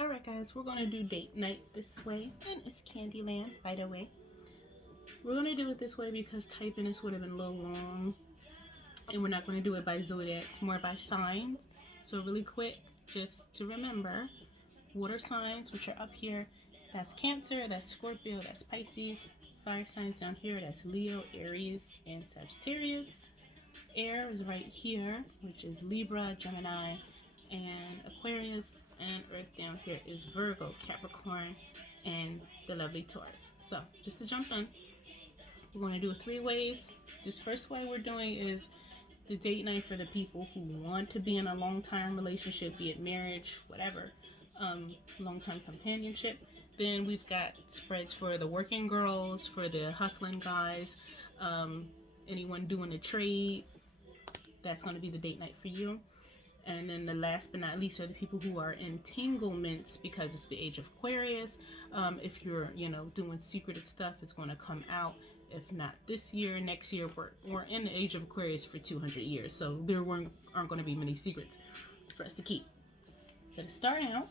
Alright guys, we're going to do date night this way, and it's Kandyland, by the way. We're going to do it this way because typing this would have been a little long, and we're not going to do it by zodiacs, more by signs. So really quick, just to remember, water signs, which are up here, that's Cancer, that's Scorpio, that's Pisces. Fire signs down here, that's Leo, Aries, and Sagittarius. Air is right here, which is Libra, Gemini, and Aquarius. And Earth down here is Virgo, Capricorn, and the lovely Taurus. So just to jump in, we're going to do it 3 ways. This first way we're doing is the date night for the people who want to be in a long-term relationship, be it marriage, whatever, long-term companionship. Then we've got spreads for the working girls, for the hustling guys, anyone doing a trade. That's going to be the date night for you. And then the last but not least are the people who are entanglements, because it's the age of Aquarius. If you're, doing secretive stuff, it's going to come out. If not this year, next year. We're in the age of Aquarius for 200 years, so there aren't going to be many secrets for us to keep. So to start out,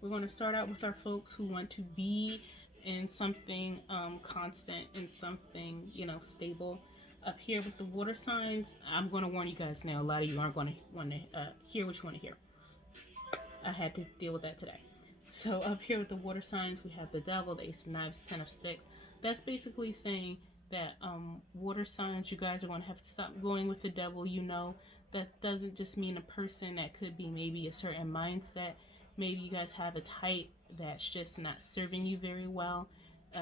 we're going to start out with our folks who want to be in something constant, in something, stable. Up here with the water signs, I'm going to warn you guys now, a lot of you aren't going to want to hear what you want to hear. I had to deal with that today. So up here with the water signs, we have the Devil, the Ace of Knives, 10 of Sticks. That's basically saying that water signs, you guys are going to have to stop going with the devil. That doesn't just mean a person. That could be maybe a certain mindset. Maybe you guys have a type that's just not serving you very well.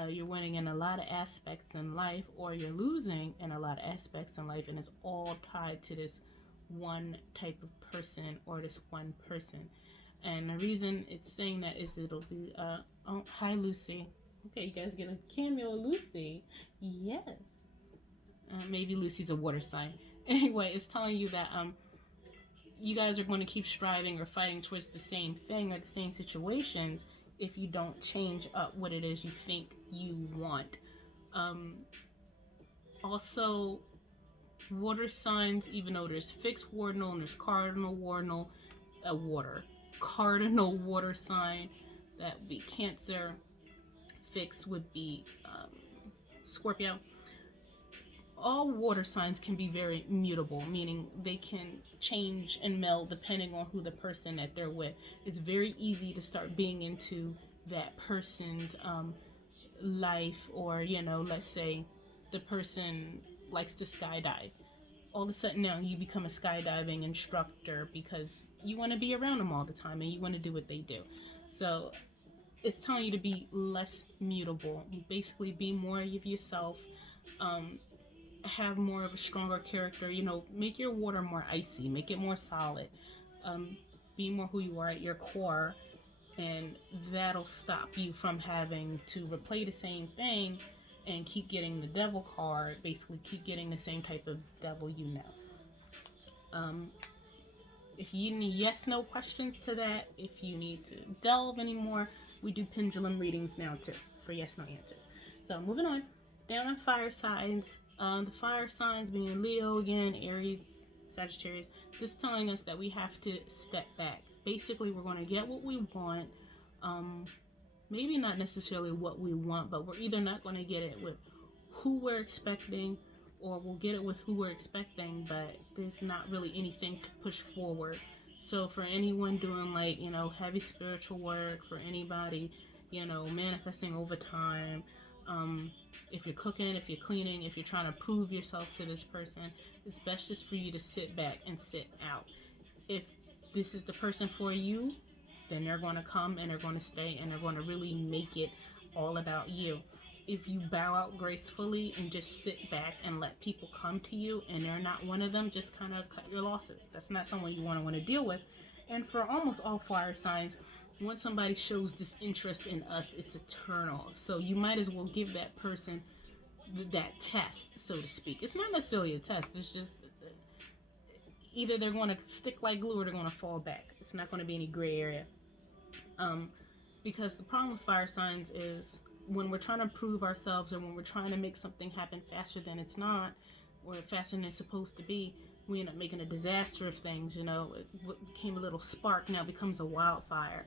You're winning in a lot of aspects in life, or you're losing in a lot of aspects in life, and it's all tied to this one type of person or this one person. And the reason it's saying that is it'll be oh, hi Lucy. Okay, you guys get a cameo of Lucy. Yes. Maybe Lucy's a water sign. Anyway, it's telling you that you guys are going to keep striving or fighting towards the same thing or the same situations if you don't change up what it is you think you want. Also, water signs, even though there's fixed wardinal and there's cardinal wardinal, cardinal water sign, that would be Cancer. Fixed would be Scorpio. All water signs can be very mutable, meaning they can change and meld depending on who the person that they're with. It's very easy to start being into that person's life, or let's say the person likes to skydive. All of a sudden now you become a skydiving instructor because you want to be around them all the time and you want to do what they do. So it's telling you to be less mutable. Basically, be more of yourself. Have more of a stronger character. Make your water more icy. Make it more solid. Be more who you are at your core, and that'll stop you from having to replay the same thing and keep getting the devil card. Basically, keep getting the same type of devil. If you need yes/no questions to that, if you need to delve anymore, we do pendulum readings now too for yes/no answers. So moving on, down on fire signs. The fire signs being Leo again, Aries, Sagittarius. This is telling us that we have to step back. Basically, we're going to get what we want. Maybe not necessarily what we want, but we're either not going to get it with who we're expecting, or we'll get it with who we're expecting, but there's not really anything to push forward. So for anyone doing heavy spiritual work, for anybody, manifesting over time, if you're cooking, if you're cleaning, if you're trying to prove yourself to this person, it's best just for you to sit back and sit out. If this is the person for you, then they're going to come and they're going to stay and they're going to really make it all about you. If you bow out gracefully and just sit back and let people come to you and they're not one of them, just kind of cut your losses. That's not someone you want to deal with. And for almost all fire signs, once somebody shows this interest in us, it's a turn off. So you might as well give that person that test, so to speak. It's not necessarily a test. It's just either they're going to stick like glue or they're going to fall back. It's not going to be any gray area. Because the problem with fire signs is when we're trying to prove ourselves, or when we're trying to make something happen faster than it's not, or faster than it's supposed to be, we end up making a disaster of things. What became a little spark now becomes a wildfire.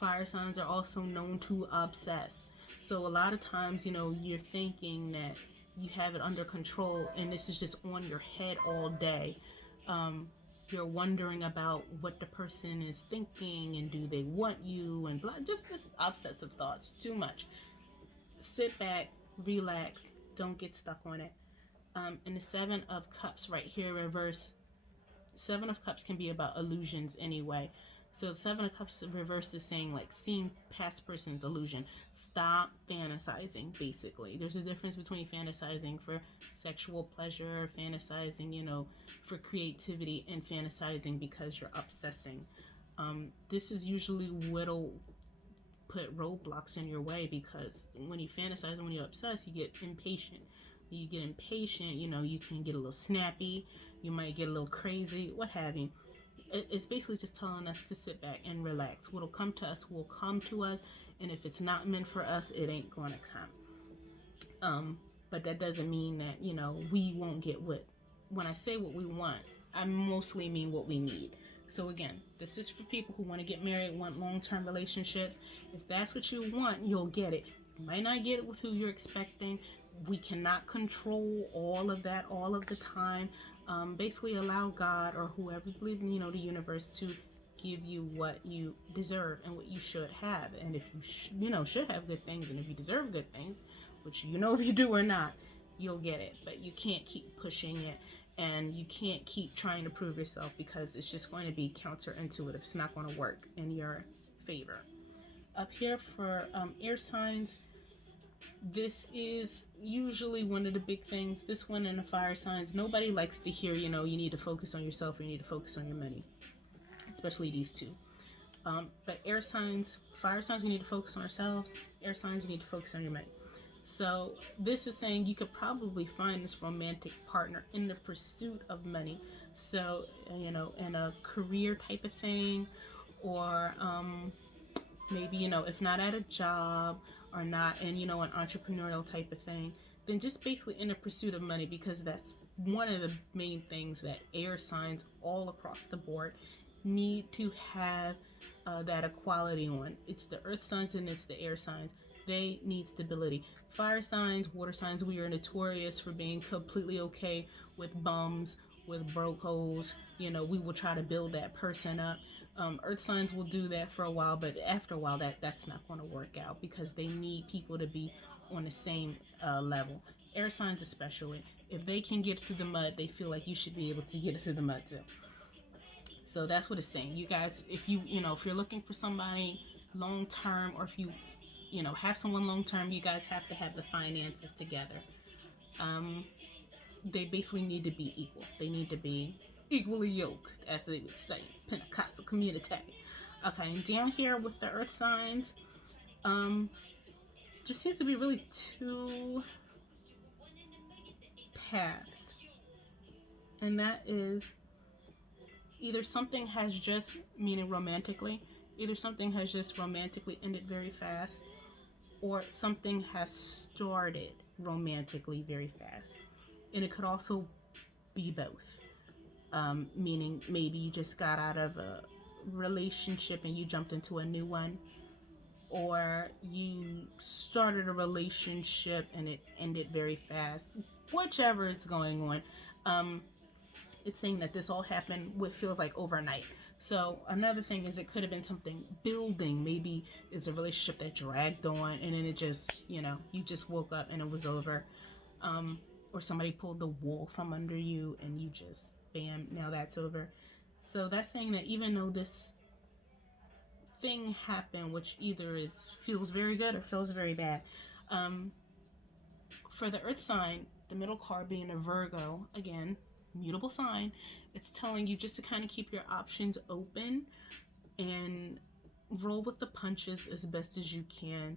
Fire signs are also known to obsess. So a lot of times, you're thinking that you have it under control and this is just on your head all day. You're wondering about what the person is thinking and do they want you and blah, just obsessive thoughts, too much. Sit back, relax, don't get stuck on it. And the Seven of Cups right here, reverse. Seven of Cups can be about illusions anyway. So the Seven of Cups reverse is saying like seeing past person's illusion. Stop fantasizing, basically. There's a difference between fantasizing for sexual pleasure, fantasizing, for creativity, and fantasizing because you're obsessing. This is usually what'll put roadblocks in your way, because when you fantasize and when you obsess, you get impatient. You get impatient, you can get a little snappy, you might get a little crazy, what have you. It's basically just telling us to sit back and relax. What'll come to us will come to us, and if it's not meant for us, it ain't gonna come. But that doesn't mean that, we won't get when I say what we want, I mostly mean what we need. So again, this is for people who want to get married, want long-term relationships. If that's what you want, you'll get it. You might not get it with who you're expecting. We cannot control all of that all of the time. Basically allow God or whoever you believe in, the universe, to give you what you deserve and what you should have. And if you should have good things, and if you deserve good things, which if you do or not, you'll get it. But you can't keep pushing it, and you can't keep trying to prove yourself, because it's just going to be counterintuitive. It's not going to work in your favor. Up here for air signs, this is usually one of the big things. This one in the fire signs, nobody likes to hear, you need to focus on yourself, or you need to focus on your money, especially these two. But air signs, fire signs, we need to focus on ourselves. Air signs, you need to focus on your money. So this is saying you could probably find this romantic partner in the pursuit of money. So, in a career type of thing, or maybe, if not at a job, or not in, an entrepreneurial type of thing, then just basically in the pursuit of money, because that's one of the main things that air signs all across the board need to have that equality on. It's the earth signs and it's the air signs. They need stability. Fire signs, water signs, we are notorious for being completely okay with bums, with broke holes. We will try to build that person up. Earth signs will do that for a while, but after a while that's not going to work out, because they need people to be on the same level. Air signs especially, if they can get through the mud, they feel like you should be able to get through the mud too. So that's what it's saying. You guys, if you're looking for somebody long term, or if you have someone long term, you guys have to have the finances together. They basically need to be equal. They need to be equally yoked, as they would say, Pentecostal community. Okay, and down here with the earth signs, just seems to be really two paths. And that is either something has just, meaning romantically, either something has just romantically ended very fast, or something has started romantically very fast. And it could also be both. Meaning maybe you just got out of a relationship and you jumped into a new one, or you started a relationship and it ended very fast. Whichever is going on, it's saying that this all happened what feels like overnight. So another thing is, it could have been something building. Maybe it's a relationship that dragged on, and then it just, you just woke up and it was over. Or somebody pulled the wool from under you and you just, bam, now that's over. So that's saying that even though this thing happened, which either feels very good or feels very bad, for the earth sign, the middle card being a Virgo, again, mutable sign, it's telling you just to kind of keep your options open and roll with the punches as best as you can.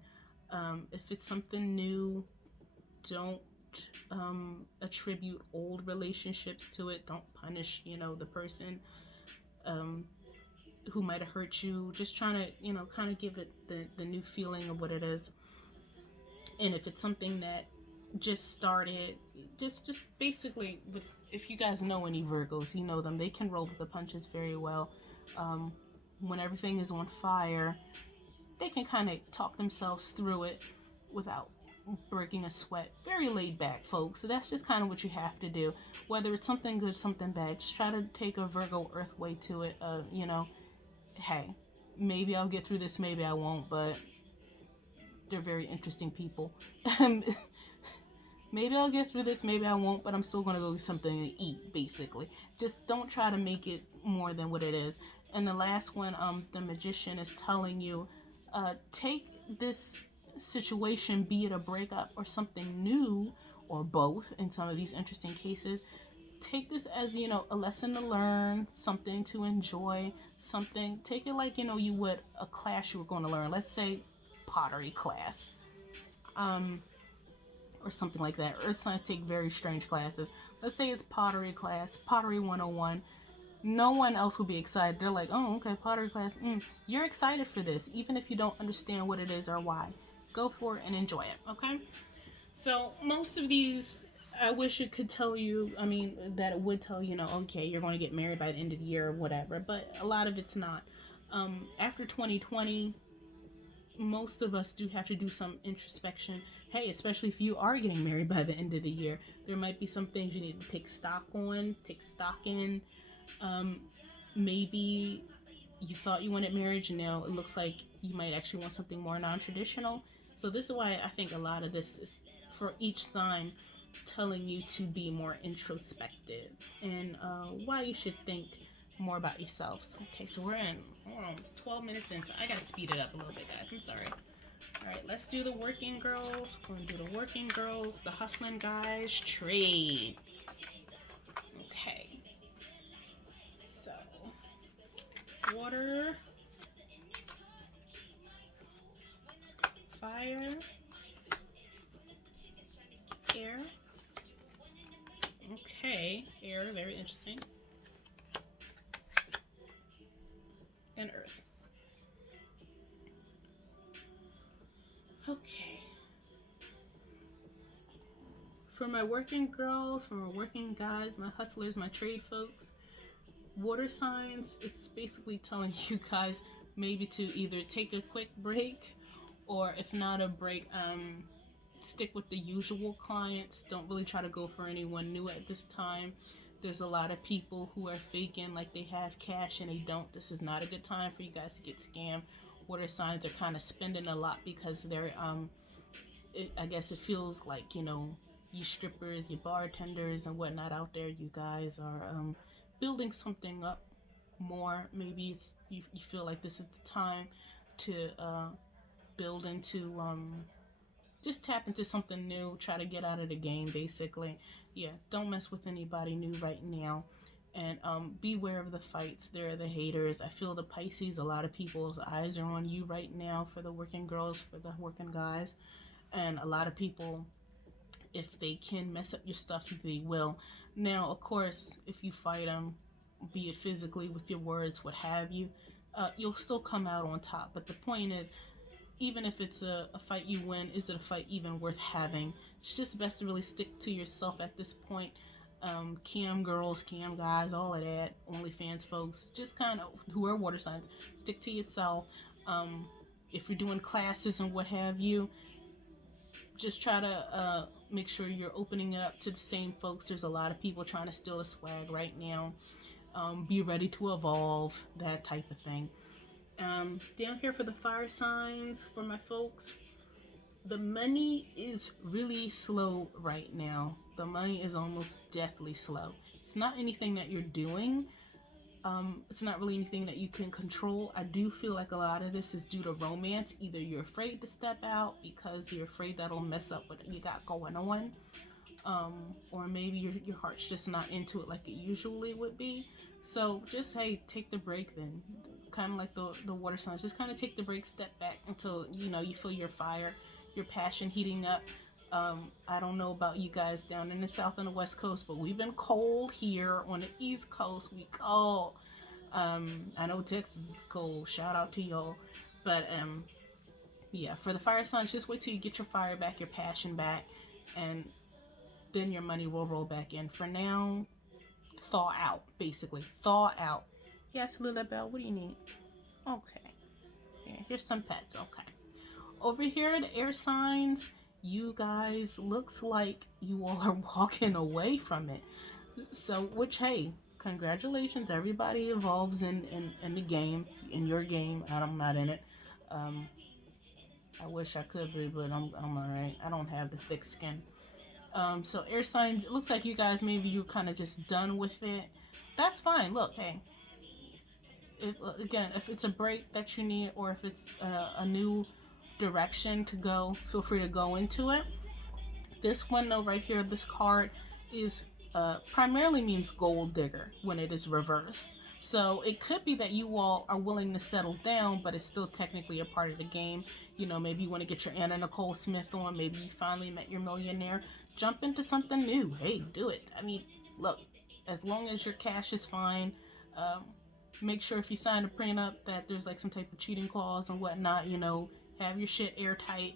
If it's something new, don't attribute old relationships to it. Don't punish, the person who might have hurt you. Just trying to, kind of give it the new feeling of what it is. And if it's something that just started, just basically, if you guys know any Virgos, you know them, they can roll with the punches very well. when everything is on fire, they can kind of talk themselves through it without breaking a sweat. Very laid back, folks. So that's just kind of what you have to do. Whether it's something good, something bad, just try to take a Virgo Earth way to it. Hey, maybe I'll get through this, maybe I won't, but they're very interesting people. Maybe I'll get through this, maybe I won't, but I'm still going to go get something to eat, basically. Just don't try to make it more than what it is. And the last one, the magician is telling you, take this situation, be it a breakup or something new, or both in some of these interesting cases, take this as, a lesson to learn, something to enjoy, something, take it like, you would a class you were going to learn. Let's say pottery class. Or something like that. Earth signs take very strange classes. Let's say it's pottery class, pottery 101. No one else will be excited. They're like, oh, okay, pottery class. You're excited for this, even if you don't understand what it is or why. Go for it and enjoy it, okay? So most of these, I wish it could tell you, that it would tell you, okay, you're going to get married by the end of the year or whatever, but a lot of it's not. After 2020, most of us do have to do some introspection. Hey, especially if you are getting married by the end of the year, there might be some things you need to take stock in. Maybe you thought you wanted marriage and now it looks like you might actually want something more non-traditional. So this is why I think a lot of this is for each sign telling you to be more introspective and why you should think more about yourselves. Okay, so we're almost 12 minutes in, so I gotta speed it up a little bit, guys. I'm sorry. All right, let's do the working girls. We're gonna do the working girls, the hustling guys, trade. Okay. So, water, fire, air. Okay, air, very interesting. And earth. Okay. For my working girls, for my working guys, my hustlers, my trade folks, water signs, it's basically telling you guys maybe to either take a quick break, or if not a break, stick with the usual clients. Don't really try to go for anyone new at this time. There's a lot of people who are faking like they have cash and they don't. This is not a good time for you guys to get scammed. Water signs are kind of spending a lot because they're I guess it feels like, you strippers, you bartenders and whatnot out there, you guys are building something up more. Maybe it's you feel like this is the time to build into just tap into something new, try to get out of the game, basically. Yeah, don't mess with anybody new right now. And beware of the fights. There are the haters. I feel the Pisces, a lot of people's eyes are on you right now for the working girls, for the working guys. And a lot of people, if they can mess up your stuff, they will. Now, of course, if you fight them, be it physically, with your words, what have you, you'll still come out on top. But the point is, even if it's a fight you win, is it a fight even worth having? It's just best to really stick to yourself at this point. Cam girls, cam guys, all of that, OnlyFans folks, just kind of who are water signs, stick to yourself. If you're doing classes and what have you, just try to make sure you're opening it up to the same folks. There's a lot of people trying to steal the swag right now. Be ready to evolve, that type of thing. Down here for the fire signs, for my folks, the money is really slow right now. The money is almost deathly slow. It's not anything that you're doing. It's not really anything that you can control. I do feel like a lot of this is due to romance. Either you're afraid to step out because you're afraid that'll mess up what you got going on, or maybe your heart's just not into it like it usually would be. So just, hey, take the break then. Kind of like the water signs. Just kind of take the break, step back until, you feel your fire, your passion heating up. I don't know about you guys down in the South and the West Coast, but we've been cold here on the East Coast. We cold. I know Texas is cold. Shout out to y'all. But yeah, for the fire signs, just wait till you get your fire back, your passion back, and then your money will roll back in. For now, thaw out, basically. Thaw out. Yes, Lila Bell, what do you need? Okay. Here's some pets. Okay. Over here, the air signs, you guys, looks like you all are walking away from it. So, which, hey, congratulations. Everybody evolves in the game, in your game. I'm not in it. Um, I wish I could be, but I'm all right. I don't have the thick skin. So air signs, it looks like you guys, maybe you're kind of just done with it. That's fine. Look, hey, again, if it's a break that you need, or if it's a new direction to go, feel free to go into it. This one though, right here, this card is primarily means gold digger when it is reversed. So it could be that you all are willing to settle down, but it's still technically a part of the game. You know, maybe you want to get your Anna Nicole Smith on. Maybe you finally met your millionaire. Jump into something new. Hey, do it. I mean, look, as long as your cash is fine, make sure if you sign a prenup that there's like some type of cheating clause and whatnot. You know, have your shit airtight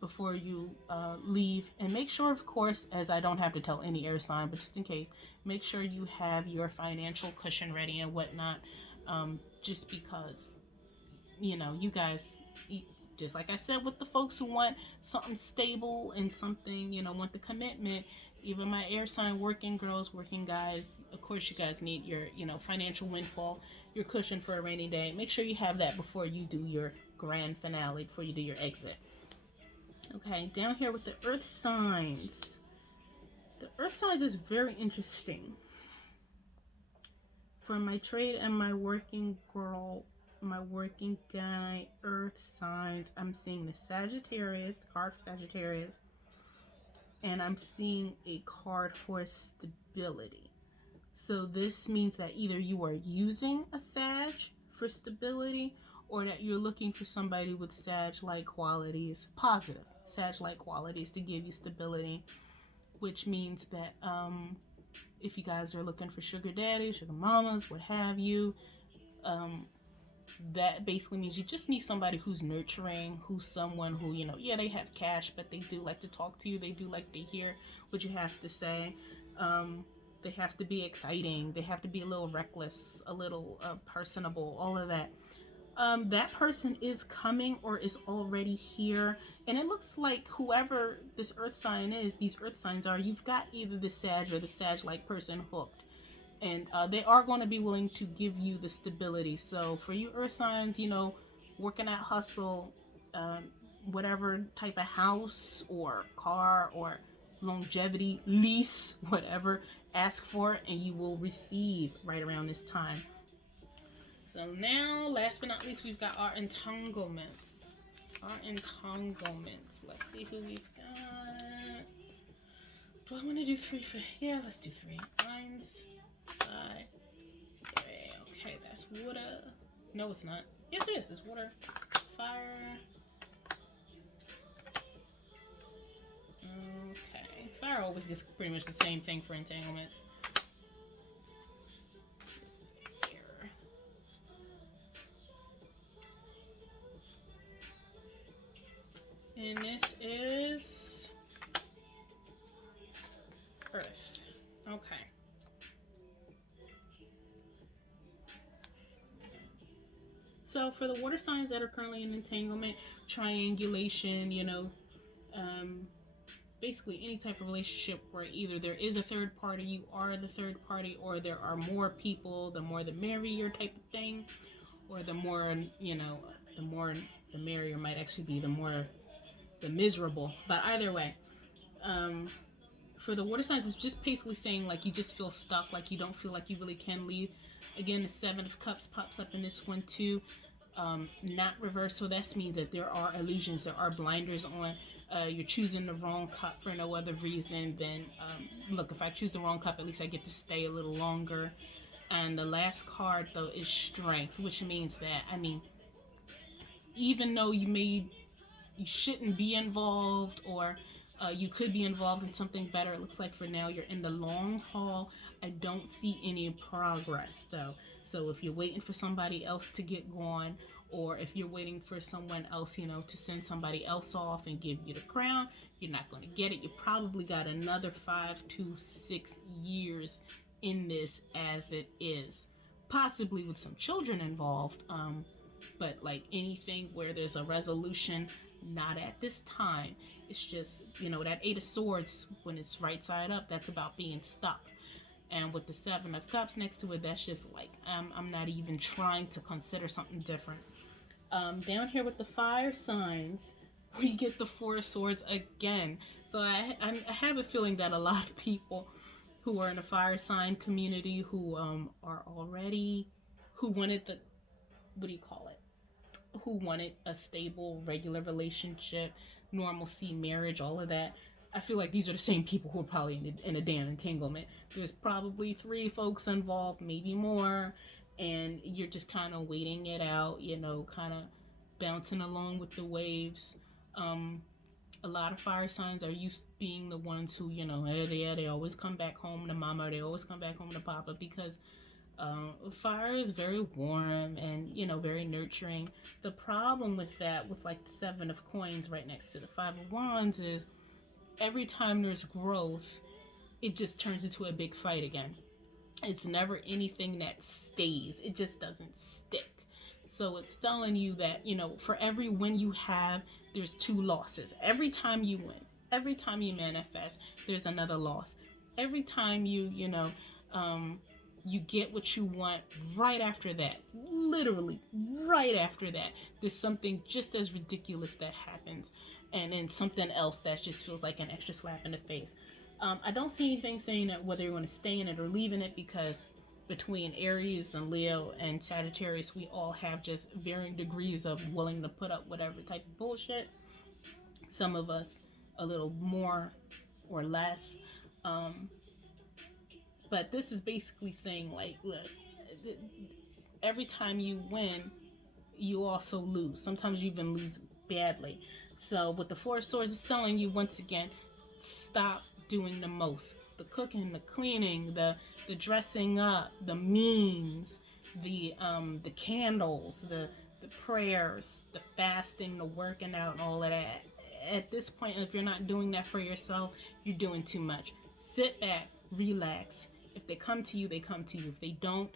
before you leave, and make sure, of course, as I don't have to tell any air sign, but just in case, make sure you have your financial cushion ready and whatnot, just because, you know, you guys, just like I said, with the folks who want something stable and something, you know, want the commitment, even my air sign working girls, working guys, of course you guys need your, you know, financial windfall, your cushion for a rainy day. Make sure you have that before you do your grand finale, before you do your exit. Okay, down here with the earth signs. The earth signs is very interesting. For my trade and my working girl, my working guy, earth signs, I'm seeing the Sagittarius, the card for Sagittarius, and I'm seeing a card for stability. So this means that either you are using a Sag for stability, or that you're looking for somebody with Sag-like qualities, positive Sag-like qualities to give you stability, which means that if you guys are looking for sugar daddy, sugar mamas, what have you, that basically means you just need somebody who's nurturing, who's someone who, you know, yeah, they have cash, but they do like to talk to you, they do like to hear what you have to say. They have to be exciting, they have to be a little reckless, a little personable, all of that. That person is coming or is already here, and it looks like whoever this earth sign is, these earth signs are, you've got either the Sag or the Sag-like person hooked, and they are going to be willing to give you the stability. So for you earth signs, you know, working at hustle, whatever type of house or car or longevity lease, whatever, ask for it and you will receive right around this time. So now, last but not least, we've got our entanglements. Let's see who we've got. Do I want to do three for... Yeah, let's do three. 1, 5, 3. Okay, that's water. No, it's not. Yes, it is. It's water, fire. Okay. Fire always gets pretty much the same thing for entanglements. And this is Earth. Okay. So for the water signs that are currently in entanglement, triangulation, you know, basically any type of relationship where either there is a third party, you are the third party, or there are more people, the more the merrier type of thing, or the more, you know, the merrier might actually be the more the miserable. But either way, for the water signs, it's just basically saying like you just feel stuck, like you don't feel like you really can leave. Again, the 7 of Cups pops up in this one too. Not reversed, so that means that there are illusions, there are blinders on. You're choosing the wrong cup for no other reason than, look, if I choose the wrong cup, at least I get to stay a little longer. And the last card, though, is Strength, which means that, I mean, even though you shouldn't be involved, or you could be involved in something better, it looks like for now you're in the long haul. I don't see any progress, though. So if you're waiting for somebody else to get gone, or if you're waiting for someone else, you know, to send somebody else off and give you the crown, you're not going to get it. You probably got another 5 to 6 years in this as it is, possibly with some children involved. But like anything where there's a resolution, not at this time. It's just, that Eight of Swords, when it's right side up, that's about being stuck. And with the Seven of Cups next to it, that's just like, I'm not even trying to consider something different. Down here with the fire signs, we get the Four of Swords again. So I have a feeling that a lot of people who are in the fire sign community who are already, who wanted the, what do you call it? Who wanted a stable, regular relationship, normalcy, marriage, all of that. I feel like these are the same people who are probably in a damn entanglement. There's probably 3 folks involved, maybe more, and you're just kind of waiting it out, kind of bouncing along with the waves. A lot of fire signs are used to being the ones who, they always come back home to mama, they always come back home to papa, because fire is very warm and, very nurturing. The problem with that, with like the 7 of Coins right next to the 5 of Wands, is every time there's growth, it just turns into a big fight again. It's never anything that stays. It just doesn't stick. So it's telling you that, for every win you have, there's 2 losses. Every time you win, every time you manifest, there's another loss. Every time you get what you want, right after that, literally right after that, there's something just as ridiculous that happens, and then something else that just feels like an extra slap in the face. I don't see anything saying that whether you're going to stay in it or leave in it, because between Aries and Leo and Sagittarius, we all have just varying degrees of willing to put up whatever type of bullshit. Some of us a little more or less. But this is basically saying, like, look, every time you win, you also lose. Sometimes you even lose badly. So with the Four of Swords, it's telling you once again, stop doing the most. The cooking, the cleaning, the dressing up, the memes, the candles, the prayers, the fasting, the working out, and all of that. At this point, if you're not doing that for yourself, you're doing too much. Sit back, relax. If they come to you, they come to you. If they don't,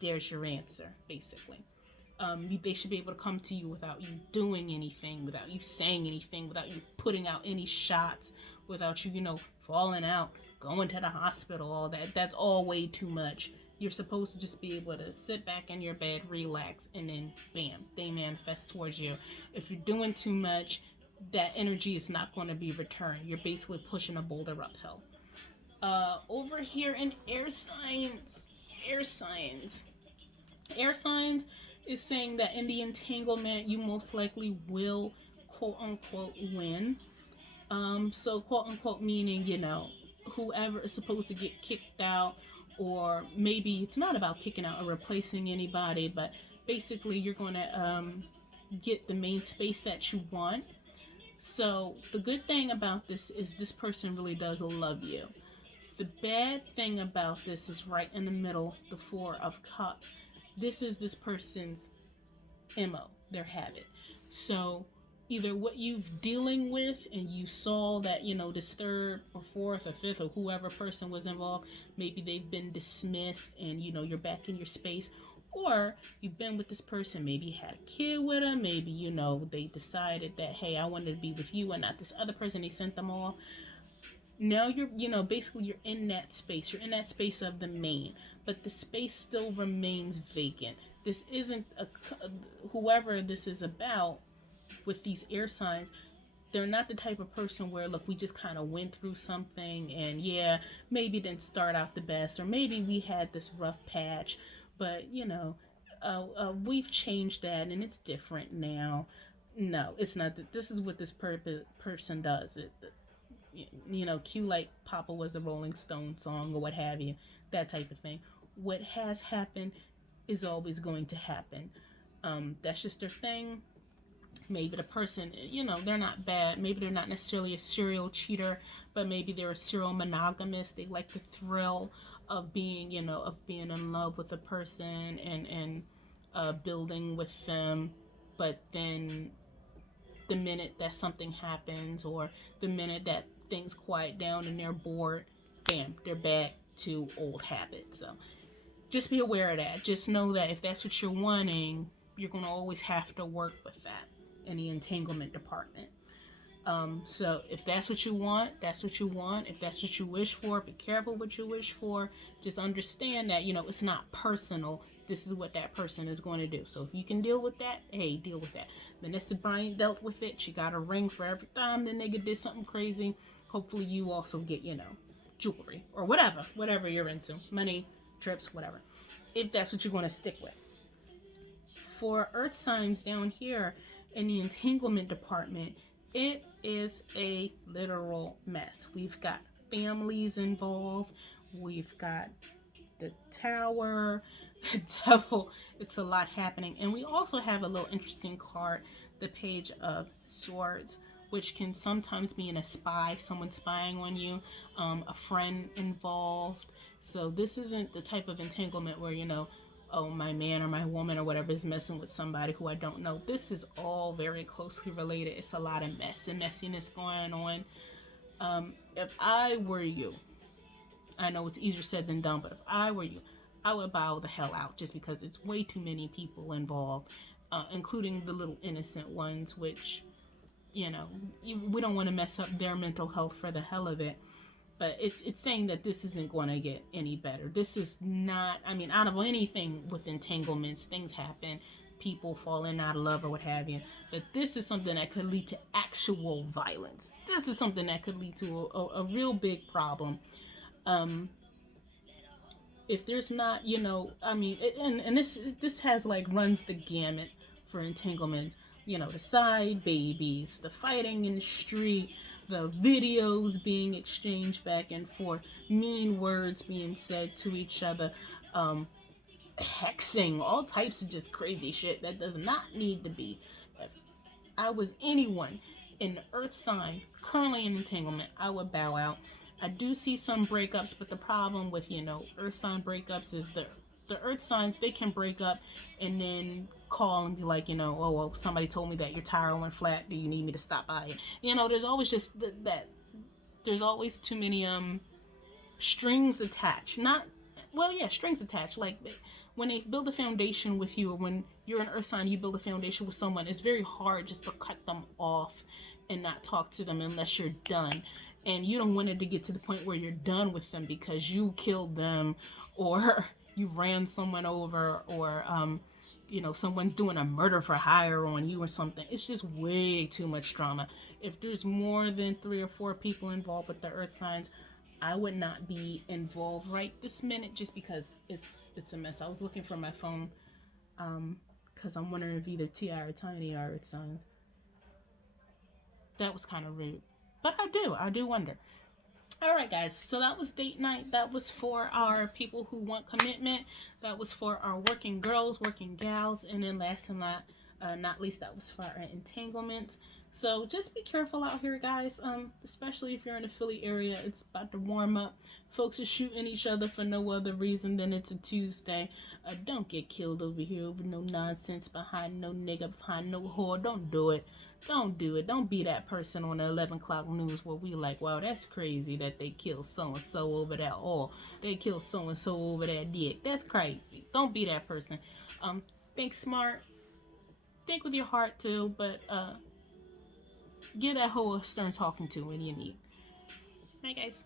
there's your answer, basically. They should be able to come to you without you doing anything, without you saying anything, without you putting out any shots, without you, falling out, going to the hospital, all that. That's all way too much. You're supposed to just be able to sit back in your bed, relax, and then bam, they manifest towards you. If you're doing too much, that energy is not going to be returned. You're basically pushing a boulder uphill. Over here in air signs is saying that in the entanglement, you most likely will, quote unquote, win. So quote unquote meaning, whoever is supposed to get kicked out, or maybe it's not about kicking out or replacing anybody, but basically you're going to get the main space that you want. So the good thing about this is this person really does love you. The bad thing about this is right in the middle, the Four of Cups. This is this person's MO, their habit. So either what you've dealing with and you saw that, this 3rd or 4th or 5th or whoever person was involved, maybe they've been dismissed and, you're back in your space. Or you've been with this person, maybe you had a kid with them, maybe, they decided that, hey, I wanted to be with you and not this other person, they sent them off. Now you're, basically you're in that space. You're in that space of the main, but the space still remains vacant. This isn't whoever this is about with these air signs. They're not the type of person where, look, we just kind of went through something and yeah, maybe didn't start out the best, or maybe we had this rough patch, but we've changed that and it's different now. No, it's not. This is what this person does. Cue like Papa was a Rolling Stone song or what have you, that type of thing. What has happened is always going to happen. That's just their thing. Maybe the person, they're not bad. Maybe they're not necessarily a serial cheater, but maybe they're a serial monogamist. They like the thrill of being, being in love with a person and building with them. But then the minute that something happens, or the minute that things quiet down and they're bored, bam, they're back to old habits. So just be aware of that. Just know that if that's what you're wanting, you're going to always have to work with that in the entanglement department. So if that's what you want, that's what you want. If that's what you wish for, be careful what you wish for. Just understand that, it's not personal. This is what that person is going to do. So if you can deal with that, hey, deal with that. Vanessa Bryant dealt with it. She got a ring for every time the nigga did something crazy. Hopefully you also get, jewelry or whatever you're into. Money, trips, whatever. If that's what you're going to stick with. For earth signs down here in the entanglement department, it is a literal mess. We've got families involved. We've got the tower, the devil. It's a lot happening. And we also have a little interesting card, the Page of Swords, which can sometimes mean a spy, someone spying on you, a friend involved. So this isn't the type of entanglement where, oh, my man or my woman or whatever is messing with somebody who I don't know. This is all very closely related. It's a lot of mess and messiness going on. If I were you, I know it's easier said than done, but if I were you, I would bow the hell out just because it's way too many people involved, including the little innocent ones, which, we don't want to mess up their mental health for the hell of it. But it's saying that this isn't going to get any better. This is not, out of anything with entanglements, things happen, people falling out of love or what have you. But this is something that could lead to actual violence. This is something that could lead to a real big problem. If there's not, and this has runs the gamut for entanglements. The side babies, the fighting in the street, the videos being exchanged back and forth, mean words being said to each other, hexing, all types of just crazy shit that does not need to be. If I was anyone in the earth sign currently in entanglement, I would bow out. I do see some breakups, but the problem with, earth sign breakups is the earth signs, they can break up and then call and be like, oh, well, somebody told me that your tire went flat. Do you need me to stop by it? There's always just that there's always too many strings attached. Strings attached. Like when they build a foundation with you, or when you're an earth sign, you build a foundation with someone, it's very hard just to cut them off and not talk to them unless you're done. And you don't want it to get to the point where you're done with them because you killed them, or you ran someone over, or someone's doing a murder for hire on you or something. It's just way too much drama. If there's more than 3 or 4 people involved with the earth signs, I would not be involved right this minute just because it's a mess. I was looking for my phone because I'm wondering if either T.I. or Tiny are earth signs. That was kind of rude. But I do wonder. All right, guys. So that was date night. That was for our people who want commitment. That was for our working girls, working gals. And then last and not least, that was for our entanglements. So just be careful out here, guys. Especially if you're in the Philly area. It's about to warm up. Folks are shooting each other for no other reason than it's a Tuesday. Don't get killed over here over no nonsense behind no nigga, behind no whore. Don't do it. Don't do it. Don't be that person on the 11 o'clock news where we like, wow, that's crazy that they killed so-and-so over that, or they killed so-and-so over that dick. That's crazy. Don't be that person. Think smart. Think with your heart too, but give that whole stern talking to when you need. All right, guys.